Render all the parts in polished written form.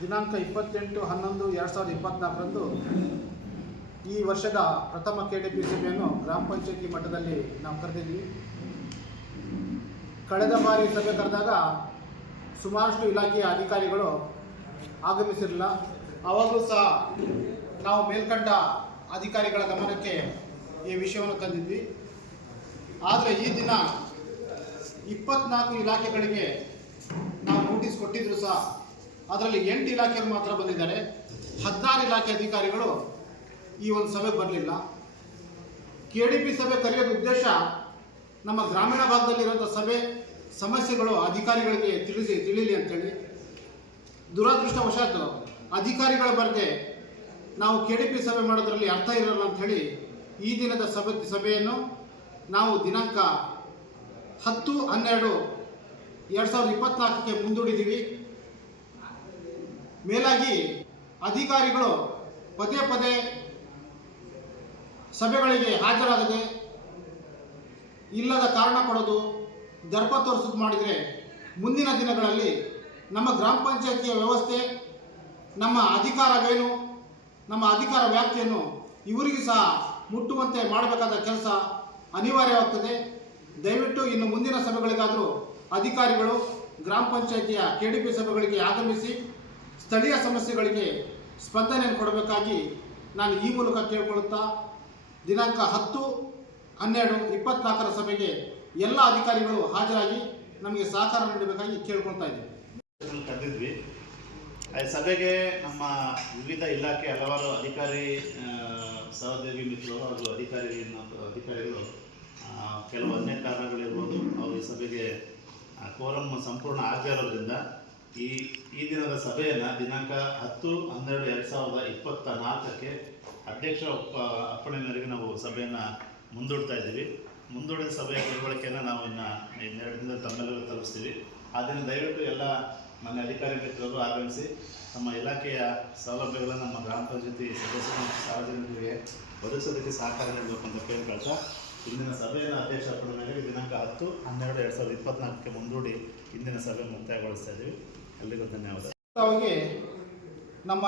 ದಿನಾಂಕ 28/11/2024ರಂದು ಈ ವರ್ಷದ ಪ್ರಥಮ KDP ಸಭೆಯನ್ನು ಗ್ರಾಮ ಪಂಚಾಯತಿ ಮಟ್ಟದಲ್ಲಿ ನಾವು ಕರೆದಿದ್ವಿ. ಕಳೆದ ಬಾರಿ ಸಭೆ ಕರೆದಾಗ ಸುಮಾರಷ್ಟು ಇಲಾಖೆಯ ಅಧಿಕಾರಿಗಳು ಆಗಮಿಸಿರಲಿಲ್ಲ. ಆವಾಗಲೂ ಸಹ ನಾವು ಮೇಲ್ಕಂಡ ಅಧಿಕಾರಿಗಳ ಗಮನಕ್ಕೆ ಈ ವಿಷಯವನ್ನು ತಂದಿದ್ವಿ. ಆದರೆ ಈ ದಿನ 24 ಇಲಾಖೆಗಳಿಗೆ ನಾವು ನೋಟಿಸ್ ಕೊಟ್ಟಿದ್ರು ಸಹ ಅದರಲ್ಲಿ 8 ಇಲಾಖೆಗಳು ಮಾತ್ರ ಬಂದಿದ್ದಾರೆ. 16 ಇಲಾಖೆ ಅಧಿಕಾರಿಗಳು ಈ ಒಂದು ಸಭೆಗೆ ಬರಲಿಲ್ಲ. KDP ಸಭೆ ಕರೆಯೋದು ಉದ್ದೇಶ ನಮ್ಮ ಗ್ರಾಮೀಣ ಭಾಗದಲ್ಲಿರುವಂಥ ಸಭೆ ಸಮಸ್ಯೆಗಳು ಅಧಿಕಾರಿಗಳಿಗೆ ತಿಳಿಲಿ ಅಂತೇಳಿ. ದುರದೃಷ್ಟವಶಾತ್ ಅಧಿಕಾರಿಗಳ ಬಗ್ಗೆ ನಾವು KDP ಸಭೆ ಮಾಡೋದ್ರಲ್ಲಿ ಅರ್ಥ ಇರೋಲ್ಲ ಅಂಥೇಳಿ ಈ ದಿನದ ಸಭೆಯನ್ನು ನಾವು ದಿನಾಂಕ 10/12/2024ಕ್ಕೆ ಮುಂದೂಡಿದ್ದೀವಿ. ಮೇಲಾಗಿ ಅಧಿಕಾರಿಗಳು ಪದೇ ಪದೇ ಸಭೆಗಳಿಗೆ ಹಾಜರಾಗದೆ ಇಲ್ಲದ ಕಾರಣ ಕೊಡೋದು, ದರ್ಪ ತೋರಿಸೋದು ಮಾಡಿದರೆ ಮುಂದಿನ ದಿನಗಳಲ್ಲಿ ನಮ್ಮ ಗ್ರಾಮ ಪಂಚಾಯತಿಯ ವ್ಯವಸ್ಥೆ, ನಮ್ಮ ಅಧಿಕಾರವೇನು, ನಮ್ಮ ಅಧಿಕಾರ ವ್ಯಾಪ್ತಿಯನ್ನು ಇವರಿಗೆ ಸಹ ಮುಟ್ಟುವಂತೆ ಮಾಡಬೇಕಾದ ಕೆಲಸ ಅನಿವಾರ್ಯವಾಗ್ತದೆ. ದಯವಿಟ್ಟು ಇನ್ನು ಮುಂದಿನ ಸಭೆಗಳಿಗಾದರೂ ಅಧಿಕಾರಿಗಳು ಗ್ರಾಮ ಪಂಚಾಯತಿಯ KDP ಸಭೆಗಳಿಗೆ ಆಗಮಿಸಿ ಸ್ಥಳೀಯ ಸಮಸ್ಯೆಗಳಿಗೆ ಸ್ಪಂದನೆಯನ್ನು ಕೊಡಬೇಕಾಗಿ ನಾನು ಈ ಮೂಲಕ ಕೇಳಿಕೊಳ್ಳುತ್ತಾ ದಿನಾಂಕ 10/12/24ರ ಸಭೆಗೆ ಎಲ್ಲ ಅಧಿಕಾರಿಗಳು ಹಾಜರಾಗಿ ನಮಗೆ ಸಹಕಾರ ನೀಡಬೇಕಾಗಿ ಕೇಳ್ಕೊಳ್ತಾ ಇದ್ದೀವಿ. ಕರೆದಿದ್ವಿ. ಸಭೆಗೆ ನಮ್ಮ ವಿವಿಧ ಇಲಾಖೆ ಹಲವಾರು ಅಧಿಕಾರಿ ಸಹೋದ್ಯೋಗಿ ಮಿತ್ರರು ಹಾಗೂ ಅಧಿಕಾರಿಗಳು ಕೆಲವು ಅನ್ಯ ಕಾರಣಗಳಿರ್ಬೋದು ಅವರು ಈ ಸಭೆಗೆ ಕೋರಮ್ ಸಂಪೂರ್ಣ ಆಗದೇ ಇರೋದ್ರಿಂದ ಈ ದಿನದ ಸಭೆಯನ್ನು ದಿನಾಂಕ 10/12/2024ಕ್ಕೆ ಅಧ್ಯಕ್ಷ ಅಪ್ಪಣೆ ಮೇರೆಗೆ ನಾವು ಸಭೆಯನ್ನು ಮುಂದೂಡ್ತಾ ಇದ್ದೀವಿ. ಮುಂದೂಡಿದ ಸಭೆಯ ತಿಳುವಳಿಕೆಯನ್ನು ನಾವು ಇನ್ನೆರಡು ದಿನದಲ್ಲಿ ತಮ್ಮೆಲ್ಲರೂ ತಲುಪಿಸ್ತೀವಿ. ಆ ದಿನ ದಯವಿಟ್ಟು ಎಲ್ಲ ನನ್ನ ಅಧಿಕಾರಿ ಮಿತ್ರರು ಆಗಮಿಸಿ ನಮ್ಮ ಇಲಾಖೆಯ ಸೌಲಭ್ಯಗಳನ್ನು ನಮ್ಮ ಗ್ರಾಮ ಪಂಚಾಯತಿ ಸದಸ್ಯರು ಮತ್ತು ಸಾರ್ವಜನಿಕರಿಗೆ ಒದಗಿಸೋದಕ್ಕೆ ಸಹಕಾರ ನೀಡಬೇಕು ಅಂತ ಕೇಳ್ಕೊಳ್ತಾ ಇಂದಿನ ಸಭೆಯನ್ನು ಅಧ್ಯಕ್ಷ ಅಪ್ಪಣೆ ಮೇರೆಗೆ ದಿನಾಂಕ 10/12/2024ಕ್ಕೆ ಮುಂದೂಡಿ ಇಂದಿನ ಸಭೆ ಮುಕ್ತಾಯಗೊಳಿಸ್ತಾ ಇದ್ದೀವಿ. ಎಲ್ಲರಿಗೂ ಧನ್ಯವಾದ. ನಮ್ಮ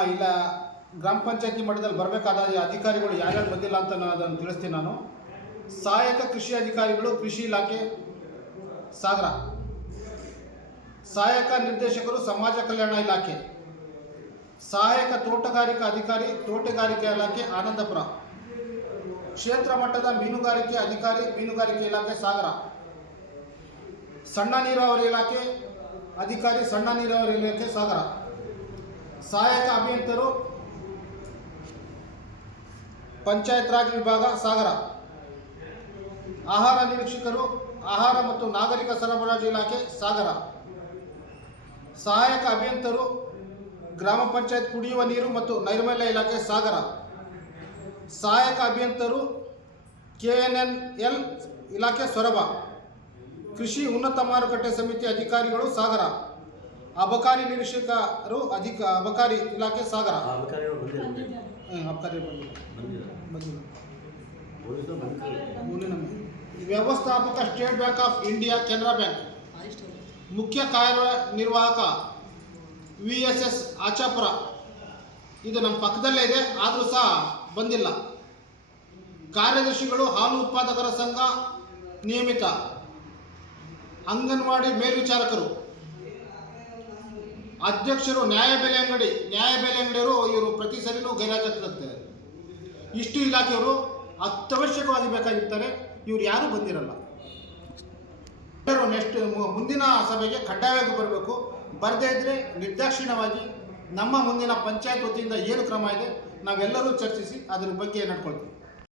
ಗ್ರಾಮ ಪಂಚಾಯತಿ ಮಟ್ಟದಲ್ಲಿ ಬರಬೇಕಾದ ಅಧಿಕಾರಿಗಳು ಯಾರ್ಯಾರು ಬಂದಿಲ್ಲ ಅಂತ ಅದನ್ನು ತಿಳಿಸ್ತೀನಿ ನಾನು. ಸಹಾಯಕ ಕೃಷಿ ಅಧಿಕಾರಿಗಳು ಕೃಷಿ ಇಲಾಖೆ ಸಾಗರ, ಸಹಾಯಕ ನಿರ್ದೇಶಕರು ಸಮಾಜ ಕಲ್ಯಾಣ ಇಲಾಖೆ, ಸಹಾಯಕ ತೋಟಗಾರಿಕಾ ಅಧಿಕಾರಿ ತೋಟಗಾರಿಕೆ ಇಲಾಖೆ ಆನಂದಪುರ, ಕ್ಷೇತ್ರ ಮಟ್ಟದ ಮೀನುಗಾರಿಕೆ ಅಧಿಕಾರಿ ಮೀನುಗಾರಿಕೆ ಇಲಾಖೆ ಸಾಗರ, ಸಣ್ಣ ನೀರಾವರಿ ಇಲಾಖೆ ಅಧಿಕಾರಿ ಸಣ್ಣ ನೀರಾವರಿ ಇಲಾಖೆ ಸಾಗರ, ಸಹಾಯಕ ಅಭಿಯಂತರು ಪಂಚಾಯತ್ ರಾಜ್ ವಿಭಾಗ ಸಾಗರ, ಆಹಾರ ನಿರೀಕ್ಷಕರು ಆಹಾರ ಮತ್ತು ನಾಗರಿಕ ಸರಬರಾಜು ಇಲಾಖೆ ಸಾಗರ, ಸಹಾಯಕ ಅಭಿಯಂತರು ಗ್ರಾಮ ಪಂಚಾಯತ್ ಕುಡಿಯುವ ನೀರು ಮತ್ತು ನೈರ್ಮಲ್ಯ ಇಲಾಖೆ ಸಾಗರ, ಸಹಾಯಕ ಅಭಿಯಂತರು KNNL ಇಲಾಖೆ ಸೊರಬ, ಕೃಷಿ ಉನ್ನತ ಮಾರುಕಟ್ಟೆ ಸಮಿತಿ ಅಧಿಕಾರಿಗಳು ಸಾಗರ, ಅಬಕಾರಿ ನಿರೀಕ್ಷಕರು ಅಬಕಾರಿ ಇಲಾಖೆ ಸಾಗರ. ವ್ಯವಸ್ಥಾಪಕ state bank of India Canara bank, ಮುಖ್ಯ ಕಾರ್ಯನಿರ್ವಾಹಕ VSS ಆಚಾಪುರ, ಇದು ನಮ್ಮ ಪಕ್ಕದಲ್ಲೇ ಇದೆ ಆದರೂ ಸಹ ಬಂದಿಲ್ಲ. ಕಾರ್ಯದರ್ಶಿಗಳು ಹಾಲು ಉತ್ಪಾದಕರ ಸಂಘ ನಿಯಮಿತ, ಅಂಗನವಾಡಿ ಮೇಲ್ವಿಚಾರಕರು, ಅಧ್ಯಕ್ಷರು ನ್ಯಾಯಬೆಲೆ ಅಂಗಡಿಯವರು ಇವರು ಪ್ರತಿ ಸರಿನೂ ಗೈರಾಜಾಗ್ತಿರ್ತಾರೆ. ಇಷ್ಟು ಇಲಾಖೆಯವರು ಅತ್ಯವಶ್ಯಕವಾಗಿ ಬೇಕಾಗಿರ್ತಾರೆ. ಇವರು ಯಾರೂ ಬಂದಿರಲ್ಲ. ನೆಕ್ಸ್ಟ್ ಮುಂದಿನ ಸಭೆಗೆ ಕಡ್ಡಾಯವಾಗಿ ಬರಬೇಕು. ಬರದೇ ಇದ್ದರೆ ನಿರ್ದಾಕ್ಷಿಣ್ಯವಾಗಿ ನಮ್ಮ ಮುಂದಿನ ಪಂಚಾಯತ್ ವತಿಯಿಂದ ಏನು ಕ್ರಮ ಇದೆ ನಾವೆಲ್ಲರೂ ಚರ್ಚಿಸಿ ಅದರ ಬಗ್ಗೆ ನಡ್ಕೊಳ್ತೀವಿ.